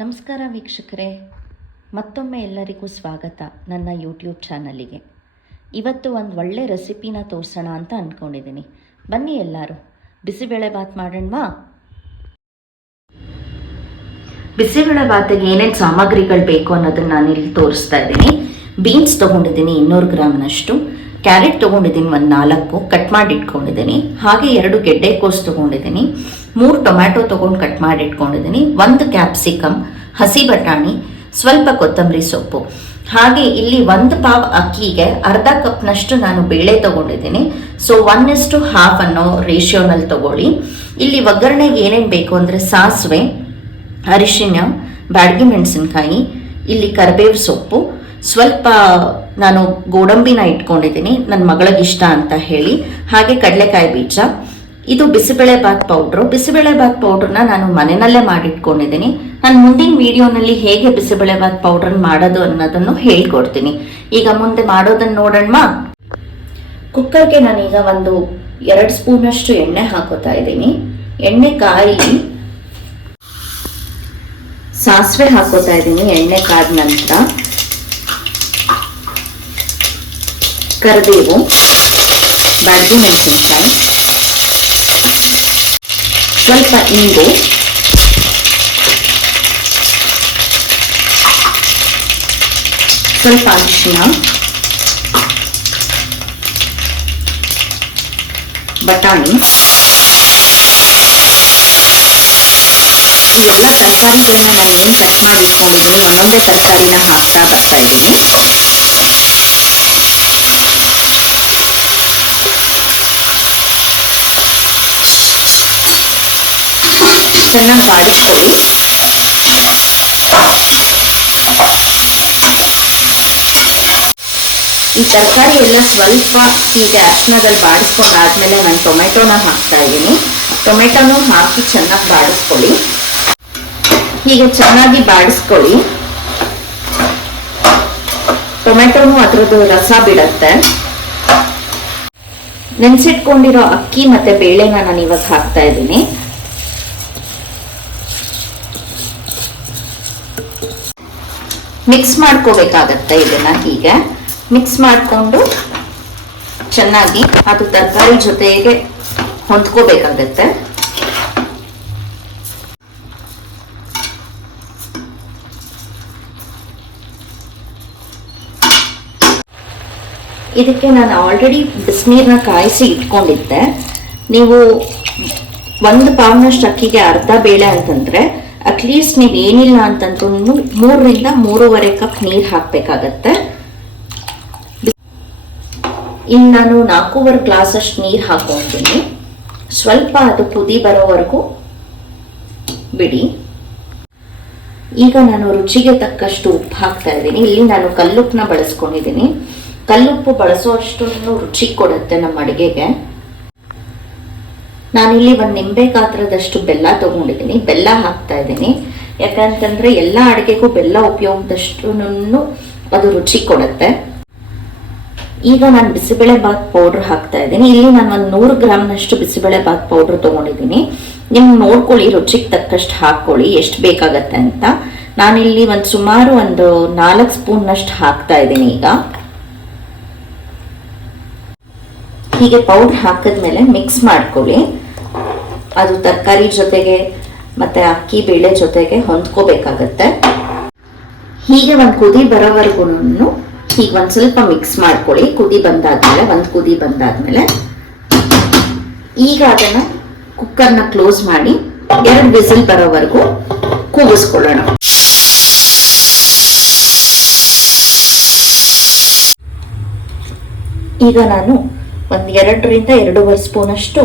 ನಮಸ್ಕಾರ ವೀಕ್ಷಕರೇ, ಮತ್ತೊಮ್ಮೆ ಎಲ್ಲರಿಗೂ ಸ್ವಾಗತ ನನ್ನ ಯೂಟ್ಯೂಬ್ ಚಾನಲಿಗೆ. ಇವತ್ತು ಒಂದು ಒಳ್ಳೆ ರೆಸಿಪಿನ ತೋರಿಸೋಣ ಅಂತ ಅಂದ್ಕೊಂಡಿದ್ದೀನಿ. ಬನ್ನಿ ಎಲ್ಲರೂ ಬಿಸಿಬೇಳೆ ಬಾತ್ ಮಾಡೋಣವಾ? ಬಿಸಿಬೇಳೆ ಬಾತಿಗೆ ಏನೇನು ಸಾಮಗ್ರಿಗಳು ಬೇಕು ಅನ್ನೋದನ್ನು ನಾನಿಲ್ಲಿ ತೋರಿಸ್ತಾ ಇದ್ದೀನಿ. ಬೀನ್ಸ್ ತೊಗೊಂಡಿದ್ದೀನಿ 200 ಗ್ರಾಮ್ನಷ್ಟು, ಕ್ಯಾರೆಟ್ ತೊಗೊಂಡಿದ್ದೀನಿ ಒಂದು 4 ಕಟ್ ಮಾಡಿ ಇಟ್ಕೊಂಡಿದ್ದೀನಿ, ಹಾಗೆ 2 ಗೆಡ್ಡೆಕೋಸು ತೊಗೊಂಡಿದ್ದೀನಿ, 3 ಟೊಮ್ಯಾಟೊ ತೊಗೊಂಡು ಕಟ್ ಮಾಡಿ ಇಟ್ಕೊಂಡಿದ್ದೀನಿ, 1 ಕ್ಯಾಪ್ಸಿಕಮ್, ಹಸಿ ಬಟಾಣಿ, ಸ್ವಲ್ಪ ಕೊತ್ತಂಬರಿ ಸೊಪ್ಪು, ಹಾಗೆ ಇಲ್ಲಿ 1 ಪಾವ್ ಅಕ್ಕಿಗೆ ಅರ್ಧ ಕಪ್ನಷ್ಟು ನಾನು ಬೇಳೆ ತೊಗೊಂಡಿದ್ದೀನಿ. ಸೊ 1:1/2 ಅನ್ನೋ ರೇಷಿಯೋನಲ್ಲಿ ತೊಗೊಳ್ಳಿ. ಇಲ್ಲಿ ಒಗ್ಗರಣೆಗೆ ಏನೇನು ಬೇಕು ಅಂದರೆ ಸಾಸಿವೆ, ಅರಿಶಿನ, ಬ್ಯಾಡಗಿ ಮೆಣಸಿನ್ಕಾಯಿ, ಇಲ್ಲಿ ಕರಿಬೇವು ಸೊಪ್ಪು, ಸ್ವಲ್ಪ ನಾನು ಗೋಡಂಬಿನ ಇಟ್ಕೊಂಡಿದ್ದೀನಿ ನನ್ನ ಮಗಳಿಗೆ ಇಷ್ಟ ಅಂತ ಹೇಳಿ, ಹಾಗೆ ಕಡಲೆಕಾಯಿ ಬೀಜ. ಇದು ಬಿಸಿಬೇಳೆ ಬಾತ್ ಪೌಡ್ರು. ಬಿಸಿಬೇಳೆ ಬಾತ್ ಪೌಡ್ರನ್ನ ನಾನು ಮನೆಯಲ್ಲೇ ಮಾಡಿಟ್ಕೊಂಡಿದ್ದೀನಿ. ನಾನು ಮುಂದಿನ ವಿಡಿಯೋನಲ್ಲಿ ಹೇಗೆ ಬಿಸಿಬೇಳೆ ಬಾತ್ ಪೌಡ್ರನ್ನ ಮಾಡೋದು ಅನ್ನೋದನ್ನು ಹೇಳ್ಕೊಡ್ತೀನಿ. ಈಗ ಮುಂದೆ ಮಾಡೋದನ್ನು ನೋಡೋಣ. ಕುಕ್ಕರ್ಗೆ ನಾನೀಗ ಒಂದು 2 ಸ್ಪೂನಷ್ಟು ಎಣ್ಣೆ ಹಾಕೋತಾ ಇದ್ದೀನಿ. ಎಣ್ಣೆ ಕಾಯಿ ಸಾಸಿವೆ ಹಾಕೋತಾ ಇದ್ದೀನಿ. ಎಣ್ಣೆ ಕಾದ ನಂತರ ಕರಿಬೇವು, ಬ್ಯಾಡಗಿ ಮೆಣಸಿನ್ಕಾಯಿ, ಸ್ವಲ್ಪ ಇಂಗು, ಸ್ವಲ್ಪ ಅರಿಶಿನ, ಬಟಾಣಿ, ಇವೆಲ್ಲ ತರಕಾರಿಗಳನ್ನ ನಾನು ಏನು ಕಟ್ ಮಾಡಿ ಇಟ್ಕೊಂಡಿದ್ದೀನಿ ಒಂದೊಂದೇ ತರಕಾರಿನ ಹಾಕ್ತಾ ಬರ್ತಾ ಇದ್ದೀನಿ. ಚೆನ್ನಾಗಿ ಬಾಡಿಸ್ಕೊಳ್ಳಿ. ಈ ತರಕಾರಿ ಎಲ್ಲ ಸ್ವಲ್ಪ ಹೀಗೆ ಅರ್ಶನದಲ್ಲಿ ಬಾಡಿಸ್ಕೊಂಡಾದ್ಮೇಲೆ ನಾನು ಟೊಮೆಟೊನ ಹಾಕ್ತಾ ಇದ್ದೀನಿ. ಟೊಮೆಟೊನೂ ಹಾಕಿ ಚೆನ್ನಾಗಿ ಬಾಡಿಸ್ಕೊಳ್ಳಿ. ಹೀಗೆ ಚೆನ್ನಾಗಿ ಬಾಡಿಸ್ಕೊಳ್ಳಿ. ಟೊಮೆಟೊನು ಅದರದ್ದು ರಸ ಬಿಡುತ್ತೆ. ನೆನೆಸಿಟ್ಕೊಂಡಿರೋ ಅಕ್ಕಿ ಮತ್ತೆ ಬೇಳೆನ ನಾನು ಇವಾಗ ಹಾಕ್ತಾ ಇದ್ದೀನಿ. ಮಿಕ್ಸ್ ಮಾಡ್ಕೋಬೇಕಾಗತ್ತೆ. ಇದನ್ನ ಹೀಗೆ ಮಿಕ್ಸ್ ಮಾಡಿಕೊಂಡು ಚೆನ್ನಾಗಿ ಅದು ತರಕಾರಿ ಜೊತೆಗೆ ಹೊಂದ್ಕೋಬೇಕಾಗತ್ತೆ. ಇದಕ್ಕೆ ನಾನು ಆಲ್ರೆಡಿ ಬಿಸಿನೀರನ್ನ ಕಾಯಿಸಿ ಇಟ್ಕೊಂಡಿದ್ದೆ. ನೀವು 1 ಪಾವ್ನಷ್ಟು ಅಕ್ಕಿಗೆ ಅರ್ಧ ಬೇಳೆ ಅಂತಂದ್ರೆ ಅಟ್ಲೀಸ್ಟ್ ನೀವು ಏನಿಲ್ಲ ಅಂತಂದ್ರೂ 3 ರಿಂದ 3.5 ಕಪ್ ನೀರು ಹಾಕಬೇಕಾಗತ್ತೆ. ಇನ್ನು ನಾನು 4.25 ಗ್ಲಾಸ್ ಅಷ್ಟು ನೀರು ಹಾಕೊಂತೀನಿ. ಸ್ವಲ್ಪ ಅದು ಕುದಿ ಬರೋವರೆಗೂ ಬಿಡಿ. ಈಗ ನಾನು ರುಚಿಗೆ ತಕ್ಕಷ್ಟು ಉಪ್ಪು ಹಾಕ್ತಾ ಇದ್ದೀನಿ. ಇಲ್ಲಿ ನಾನು ಕಲ್ಲುಪ್ಪನ್ನ ಬಳಸ್ಕೊಂಡಿದ್ದೀನಿ. ಕಲ್ಲುಪ್ಪು ಬಳಸೋಷ್ಟು ರುಚಿ ಕೊಡುತ್ತೆ ನಮ್ಮ ಅಡುಗೆಗೆ. ನಾನಿಲ್ಲಿ 1 ನಿಂಬೆ ಗಾತ್ರದಷ್ಟು ಬೆಲ್ಲ ತಗೊಂಡಿದ್ದೀನಿ. ಬೆಲ್ಲ ಹಾಕ್ತಾ ಇದ್ದೀನಿ. ಯಾಕಂತಂದ್ರೆ ಎಲ್ಲ ಅಡುಗೆಗೂ ಬೆಲ್ಲ ಉಪಯೋಗದಷ್ಟು ಅದು ರುಚಿ ಕೊಡುತ್ತೆ. ಈಗ ನಾನು ಬಿಸಿಬೇಳೆ ಬಾತ್ ಪೌಡ್ರ್ ಹಾಕ್ತಾ ಇದ್ದೀನಿ. ಇಲ್ಲಿ ನಾನು ಒಂದು 100 ಗ್ರಾಮ್ನಷ್ಟು ಬಿಸಿಬೇಳೆ ಬಾತ್ ಪೌಡ್ರ್ ತಗೊಂಡಿದ್ದೀನಿ. ನಿಮ್ಗೆ ನೋಡ್ಕೊಳ್ಳಿ, ರುಚಿಗೆ ತಕ್ಕಷ್ಟು ಹಾಕ್ಕೊಳ್ಳಿ ಎಷ್ಟು ಬೇಕಾಗತ್ತೆ ಅಂತ. ನಾನಿಲ್ಲಿ ಸುಮಾರು ಒಂದು 4 ಸ್ಪೂನ್ನಷ್ಟು ಹಾಕ್ತಾ ಇದ್ದೀನಿ. ಈಗ ಹೀಗೆ ಪೌಡ್ರ್ ಹಾಕಿದ್ಮೇಲೆ ಮಿಕ್ಸ್ ಮಾಡ್ಕೊಳ್ಳಿ. ಅದು ತರಕಾರಿ ಜೊತೆಗೆ ಮತ್ತೆ ಅಕ್ಕಿ ಬೇಳೆ ಜೊತೆಗೆ ಹೊಂದ್ಕೋಬೇಕಾಗತ್ತೆ. ಹೀಗೆ ಒಂದು ಕುದಿ ಬರೋವರೆಗೂ ಹೀಗೆ ಒಂದು ಸ್ವಲ್ಪ ಮಿಕ್ಸ್ ಮಾಡ್ಕೊಳ್ಳಿ. ಕುದಿ ಬಂದಾದ್ಮೇಲೆ 1 ಕುದಿ ಬಂದಾದ್ಮೇಲೆ ಈಗ ಅದನ್ನ ಕುಕ್ಕರ್ನ ಕ್ಲೋಸ್ ಮಾಡಿ 2 ವಿಸಿಲ್ ಬರೋವರೆಗೂ ಕೂಗಿಸ್ಕೊಳ್ಳೋಣ. ಈಗ ನಾನು ಒಂದು 2 ರಿಂದ 2.5 ಸ್ಪೂನ್ ಅಷ್ಟು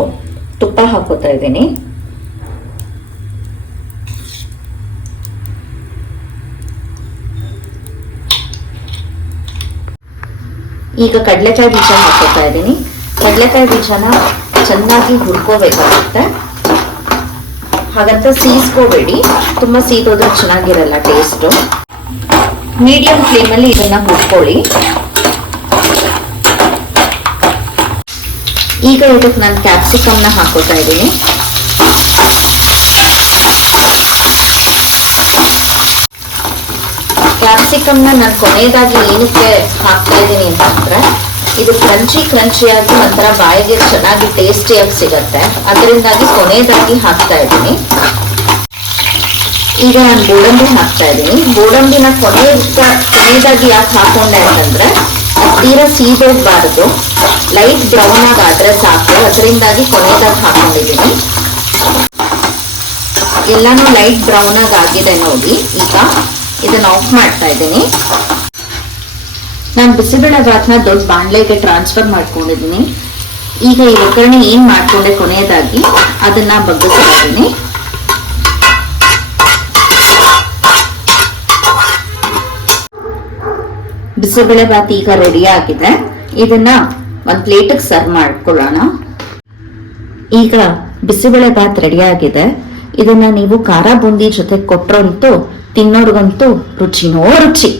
ತುಪ್ಪ ಹಾಕೋತಾ ಇದ್ದೀನಿ. ಈಗ ಕಡಲೆಕಾಯಿ ಬೀಜ ಹಾಕೋತಾ ಇದ್ದೀನಿ. ಕಡಲೆಕಾಯಿ ಬೀಜನ ಚೆನ್ನಾಗಿ ಹುರ್ಕೋಬೇಕಾಗುತ್ತೆ. ಹಾಗಂತ ಸೀಸ್ಕೋಬೇಡಿ, ತುಂಬಾ ಸೀದೋದ್ರೆ ಚೆನ್ನಾಗಿರಲ್ಲ ಟೇಸ್ಟು. ಮೀಡಿಯಂ ಫ್ಲೇಮಲ್ಲಿ ಇದನ್ನ ಹುರ್ಕೊಳ್ಳಿ. ಈಗ ಇದಕ್ಕೆ ನಾನು ಕ್ಯಾಪ್ಸಿಕಮ್ನ ಹಾಕೋತಾ ಇದ್ದೀನಿ. ಕ್ಯಾಪ್ಸಿಕಮ್ನ ನಾನು ಕೊನೆಯದಾಗಿ ಏನಕ್ಕೆ ಹಾಕ್ತಾ ಇದ್ದೀನಿ ಅಂತಂದ್ರೆ ಇದು ಕ್ರಂಚಿಯಾಗಿ ಒಂಥರ ಬಾಯಿಗೆ ಚೆನ್ನಾಗಿ ಟೇಸ್ಟಿಯಾಗಿ ಸಿಗತ್ತೆ, ಅದರಿಂದಾಗಿ ಕೊನೆಯದಾಗಿ ಹಾಕ್ತಾ ಇದ್ದೀನಿ. ಈಗ ನಾನು ಗೋಡಂಬಿ ಹಾಕ್ತಾ ಇದ್ದೀನಿ. ಗೋಡಂಬಿನ ಕೊನೆಯದಾಗಿ ಯಾಕೆ ಹಾಕೊಂಡೆ ಅಂತಂದ್ರೆ ತೀರಾ ಸೀದೋಗ್ಬಾರ್ದು, ಲೈಟ್ ಬ್ರೌನ್ ಆದ್ರೆ ಸಾಕು, ಅದರಿಂದಾಗಿ ಕೊನೆಯದಾಗಿ ಹಾಕೊಂಡಿದ್ದೀನಿ. ಎಲ್ಲಾನು ಲೈಟ್ ಬ್ರೌನ್ ಆಗಿದೆ ನೋಡಿ. ಈಗ ಇದನ್ನ ಆಫ್ ಮಾಡ್ತಾ ಇದ್ದೀನಿ. ನಾನು ಬಿಸಿಬೇಳೆ ಭಾತ್ನ ದೊಡ್ಡ ಬಾಣಲೆಗೆ ಟ್ರಾನ್ಸ್ಫರ್ ಮಾಡ್ಕೊಂಡಿದ್ದೀನಿ. ಈಗ ಈ ಒಗ್ಗರಣೆ ಏನ್ ಮಾಡ್ಕೊಂಡೆ ಕೊನೆಯದಾಗಿ ಅದನ್ನ ಬಗ್ಗಿಸ್ತಾ ಇದ್ದೀನಿ. ಬಿಸಿಬೇಳೆ ಭಾತ್ ಈಗ ರೆಡಿ ಆಗಿದೆ. ಇದನ್ನ ಒಂದ್ ಪ್ಲೇಟಿಗೆ ಸರ್ವ್ ಮಾಡ್ಕೊಳ್ಳೋಣ. ಈಗ ಬಿಸಿಬೇಳೆ ಭಾತ್ ರೆಡಿ ಆಗಿದೆ. ಇದನ್ನ ನೀವು ಖಾರ ಬೂಂದಿ ಜೊತೆ ಕೊಟ್ರಂತೂ ತಿನ್ನೋರ್ಗಂತೂ ರುಚಿನೋ ರುಚಿ.